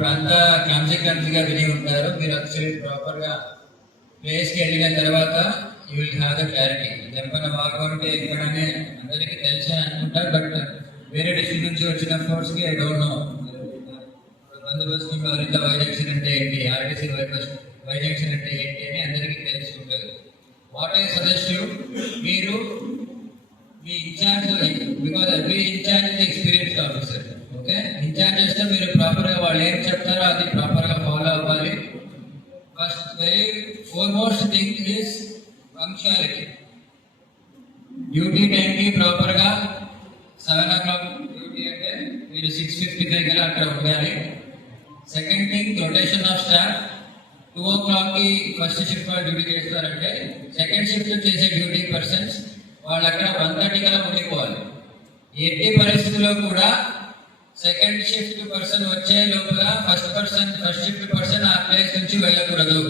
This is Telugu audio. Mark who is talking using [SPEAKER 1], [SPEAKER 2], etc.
[SPEAKER 1] ఇప్పుడు అంతా క్లమ్సీ క్లమ్సీగా విని ఉంటారు. మీరు యాక్చువల్లీ ప్రాపర్గా ప్లేస్కి వెళ్ళిన తర్వాత you will have the clarity Jampanna Vagu అంటే ఎక్కడనే అందరికీ తెలిసే అనుకుంటారు బట్ వేరే డిస్ట్రిక్ట్ నుంచి వచ్చిన ఫోర్స్కి ఐ డోంట్ నో బందోబస్తు మరింత వైజంక్షన్ అంటే ఏంటి ఆర్టీసీ వై బస్ అంటే ఏంటి అని అందరికీ తెలిసి ఉంటుంది వాట్ ఐ సజెస్ట్ మీరు మీ incharge because every incharge okay చేస్తే మీరు ప్రాపర్గా వాళ్ళు ఏం చెప్తారో అది ప్రాపర్గా ఫాలో అవ్వాలి. First very foremost thing is punctuality duty టైంకి ప్రాపర్గా సెవెన్ ఓ క్లాక్ డ్యూటీ అంటే మీరు సిక్స్ ఫిఫ్టీ దగ్గర అక్కడ ఉండాలి. Second thing rotation of staff two ఓ క్లాక్కి ఫస్ట్ షిఫ్ట్ వాళ్ళు డ్యూటీ చేస్తారంటే సెకండ్ షిఫ్ట్ చేసే డ్యూటీ పర్సన్స్ వాళ్ళు అక్కడ వన్ థర్టీ కల్లా ఉండిపోవాలి. ఎట్టి పరిస్థితుల్లో కూడా సెకండ్ షిఫ్ట్ పర్సన్ వచ్చే లోపల first person first shift person ఆ ప్లేస్ నుంచి వెళ్ళకూడదు.